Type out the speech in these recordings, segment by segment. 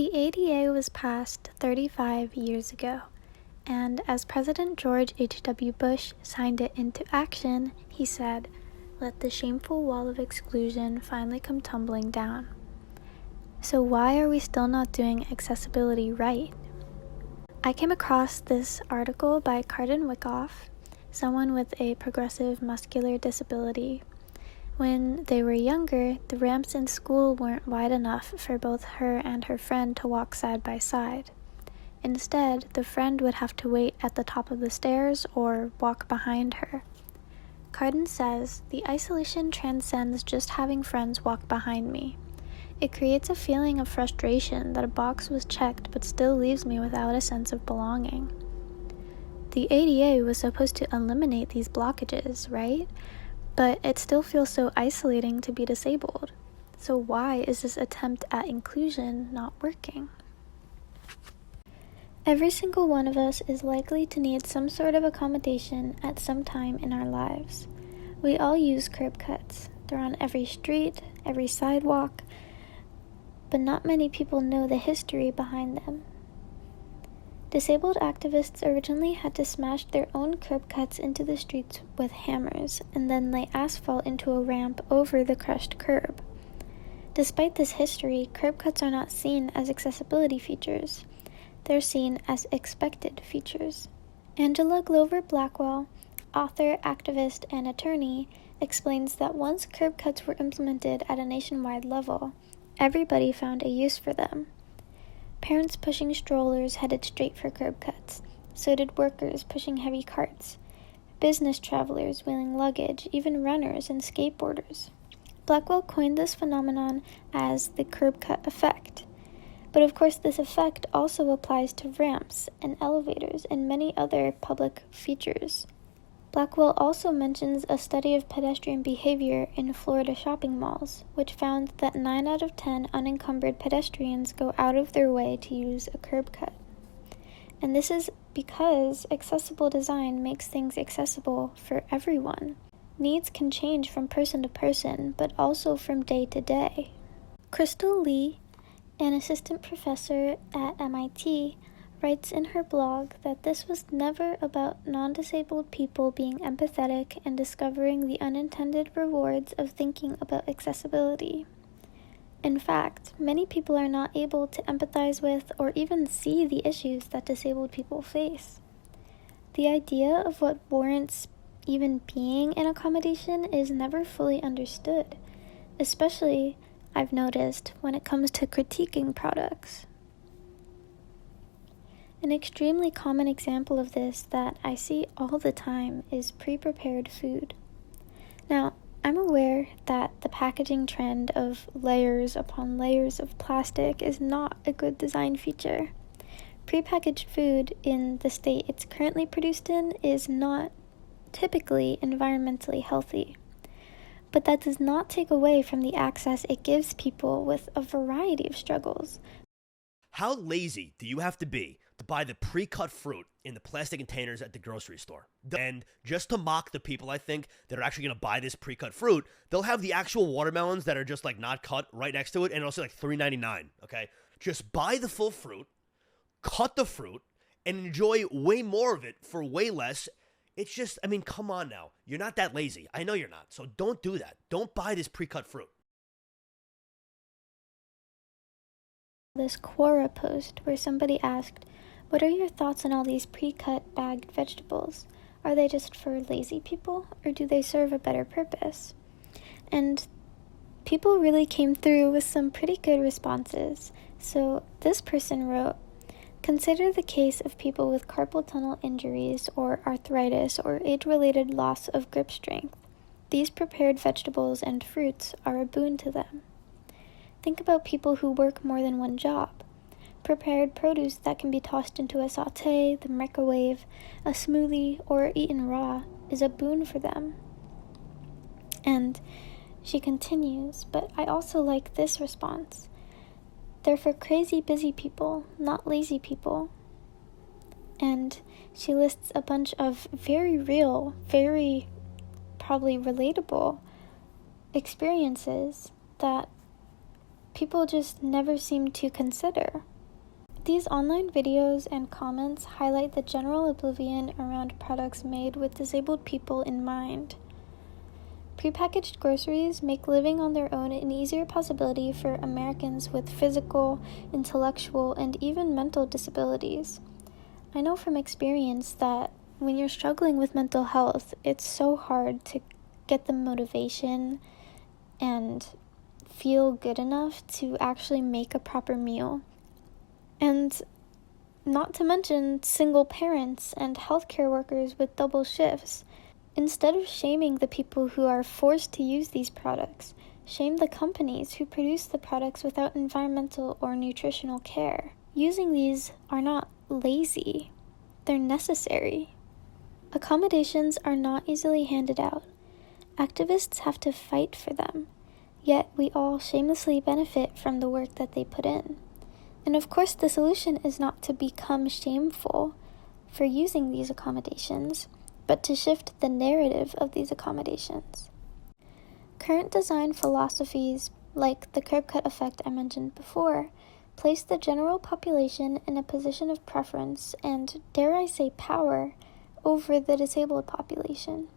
The ADA was passed 35 years ago, and as President George H.W. Bush signed it into action, he said, "Let the shameful wall of exclusion finally come tumbling down." So why are we still not doing accessibility right? I came across this article by Cardin Wyckoff, someone with a progressive muscular disability. When they were younger, the ramps in school weren't wide enough for both her and her friend to walk side by side. Instead, the friend would have to wait at the top of the stairs or walk behind her. Cardin says, "The isolation transcends just having friends walk behind me. It creates a feeling of frustration that a box was checked but still leaves me without a sense of belonging." The ADA was supposed to eliminate these blockages, right? But it still feels so isolating to be disabled. So why is this attempt at inclusion not working? Every single one of us is likely to need some sort of accommodation at some time in our lives. We all use curb cuts. They're on every street, every sidewalk, but not many people know the history behind them. Disabled activists originally had to smash their own curb cuts into the streets with hammers and then lay asphalt into a ramp over the crushed curb. Despite this history, curb cuts are not seen as accessibility features. They're seen as expected features. Angela Glover Blackwell, author, activist, and attorney, explains that once curb cuts were implemented at a nationwide level, everybody found a use for them. Parents pushing strollers headed straight for curb cuts. So did workers pushing heavy carts, business travelers wheeling luggage, even runners and skateboarders. Blackwell coined this phenomenon as the curb cut effect. But of course, this effect also applies to ramps and elevators and many other public features. Blackwell also mentions a study of pedestrian behavior in Florida shopping malls, which found that 9 out of 10 unencumbered pedestrians go out of their way to use a curb cut. And this is because accessible design makes things accessible for everyone. Needs can change from person to person, but also from day to day. Crystal Lee, an assistant professor at MIT, writes in her blog that this was never about non-disabled people being empathetic and discovering the unintended rewards of thinking about accessibility. In fact, many people are not able to empathize with or even see the issues that disabled people face. The idea of what warrants even being an accommodation is never fully understood, especially, I've noticed, when it comes to critiquing products. An extremely common example of this that I see all the time is pre-prepared food. Now, I'm aware that the packaging trend of layers upon layers of plastic is not a good design feature. Prepackaged food in the state it's currently produced in is not typically environmentally healthy. But that does not take away from the access it gives people with a variety of struggles. How lazy do you have to be to buy the pre-cut fruit in the plastic containers at the grocery store? And just to mock the people, I think, that are actually going to buy this pre-cut fruit, they'll have the actual watermelons that are just like not cut right next to it, and it'll say like $3.99, okay? Just buy the full fruit, cut the fruit, and enjoy way more of it for way less. It's just, I mean, come on now. You're not that lazy. I know you're not. So don't do that. Don't buy this pre-cut fruit. This Quora post where somebody asked, "What are your thoughts on all these pre-cut bagged vegetables? Are they just for lazy people, or do they serve a better purpose?" And people really came through with some pretty good responses. So this person wrote, "Consider the case of people with carpal tunnel injuries or arthritis or age-related loss of grip strength. These prepared vegetables and fruits are a boon to them. Think about people who work more than one job. Prepared produce that can be tossed into a sauté, the microwave, a smoothie, or eaten raw is a boon for them." And she continues, "But I also like this response. They're for crazy busy people, not lazy people." And she lists a bunch of very real, very probably relatable experiences that people just never seem to consider. These online videos and comments highlight the general oblivion around products made with disabled people in mind. Prepackaged groceries make living on their own an easier possibility for Americans with physical, intellectual, and even mental disabilities. I know from experience that when you're struggling with mental health, it's so hard to get the motivation and feel good enough to actually make a proper meal. And not to mention single parents and healthcare workers with double shifts. Instead of shaming the people who are forced to use these products, shame the companies who produce the products without environmental or nutritional care. Using these are not lazy, they're necessary. Accommodations are not easily handed out. Activists have to fight for them, yet we all shamelessly benefit from the work that they put in. And of course, the solution is not to become shameful for using these accommodations, but to shift the narrative of these accommodations. Current design philosophies, like the curb cut effect I mentioned before, place the general population in a position of preference and, dare I say, power over the disabled population.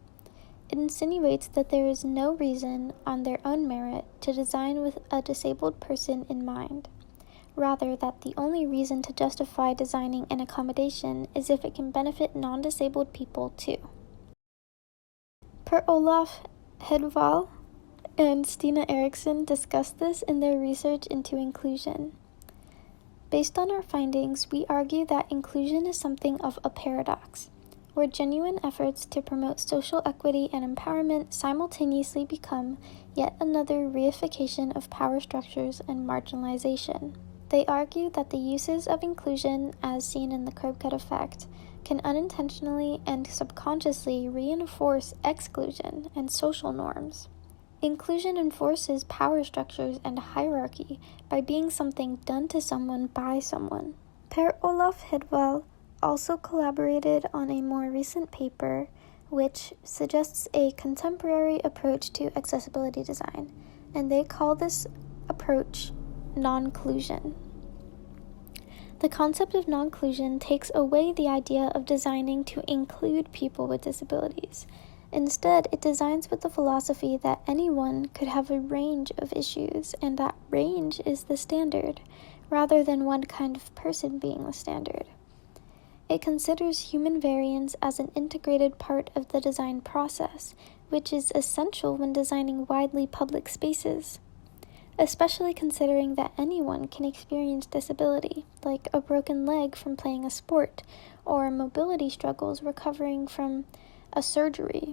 It insinuates that there is no reason on their own merit to design with a disabled person in mind. Rather, that the only reason to justify designing an accommodation is if it can benefit non-disabled people too. Per-Olof Hedvall and Stina Eriksson discussed this in their research into inclusion. Based on our findings, we argue that inclusion is something of a paradox, where genuine efforts to promote social equity and empowerment simultaneously become yet another reification of power structures and marginalization. They argue that the uses of inclusion, as seen in the curb cut effect, can unintentionally and subconsciously reinforce exclusion and social norms. Inclusion enforces power structures and hierarchy by being something done to someone by someone. Per-Olof Hedvall also collaborated on a more recent paper which suggests a contemporary approach to accessibility design, and they call this approach non-clusion. The concept of non-clusion takes away the idea of designing to include people with disabilities. Instead, it designs with the philosophy that anyone could have a range of issues, and that range is the standard, rather than one kind of person being the standard. It considers human variance as an integrated part of the design process, which is essential when designing widely public spaces, especially considering that anyone can experience disability, like a broken leg from playing a sport, or mobility struggles recovering from a surgery.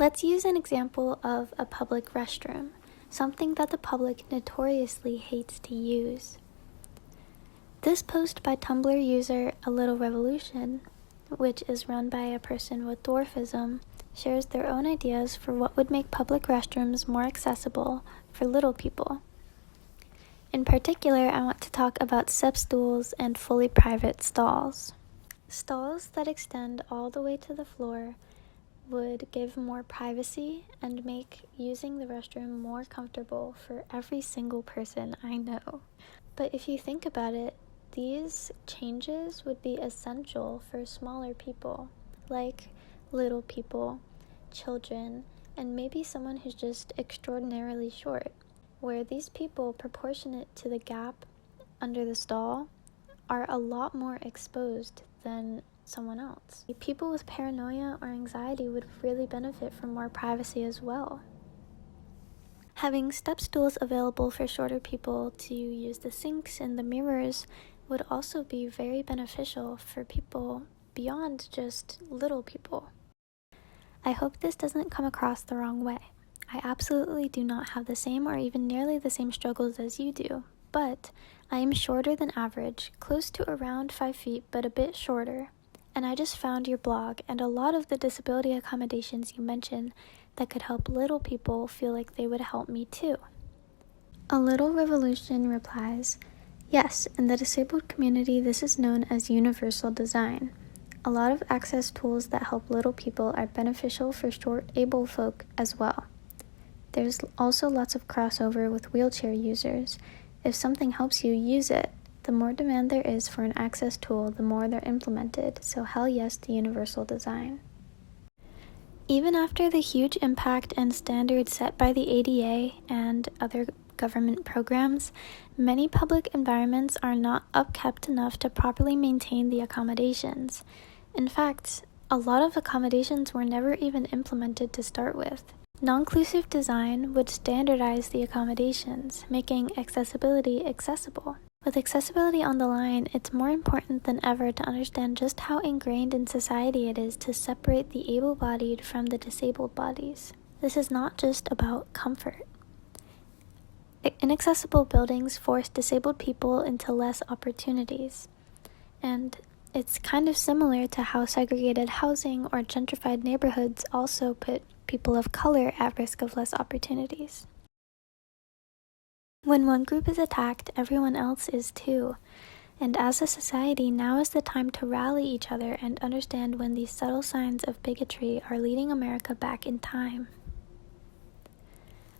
Let's use an example of a public restroom, something that the public notoriously hates to use. This post by Tumblr user A Little Revolution, which is run by a person with dwarfism, shares their own ideas for what would make public restrooms more accessible for little people. In particular, I want to talk about step stools and fully private stalls. Stalls that extend all the way to the floor would give more privacy and make using the restroom more comfortable for every single person I know. But if you think about it, these changes would be essential for smaller people, like little people, children, and maybe someone who's just extraordinarily short, where these people proportionate to the gap under the stall are a lot more exposed than someone else. People with paranoia or anxiety would really benefit from more privacy as well. Having step stools available for shorter people to use the sinks and the mirrors would also be very beneficial for people beyond just little people. I hope this doesn't come across the wrong way. I absolutely do not have the same or even nearly the same struggles as you do, but I am shorter than average, close to around 5 feet but a bit shorter, and I just found your blog and a lot of the disability accommodations you mentioned that could help little people feel like they would help me too. A Little Revolution replies, yes, in the disabled community this is known as universal design. A lot of access tools that help little people are beneficial for short-able folk as well. There's also lots of crossover with wheelchair users, If something helps you, use it. The more demand there is for an access tool, the more they're implemented, so hell yes to universal design. Even after the huge impact and standards set by the ADA and other government programs, many public environments are not upkept enough to properly maintain the accommodations. In fact, a lot of accommodations were never even implemented to start with. Non-inclusive design would standardize the accommodations, making accessibility accessible. With accessibility on the line, it's more important than ever to understand just how ingrained in society it is to separate the able-bodied from the disabled bodies. This is not just about comfort. Inaccessible buildings force disabled people into less opportunities. And it's kind of similar to how segregated housing or gentrified neighborhoods also put people of color at risk of less opportunities. When one group is attacked, everyone else is too. And as a society, now is the time to rally each other and understand when these subtle signs of bigotry are leading America back in time.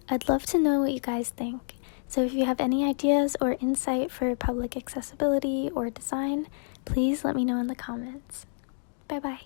I'd love to know what you guys think. So if you have any ideas or insight for public accessibility or design, please let me know in the comments. Bye-bye.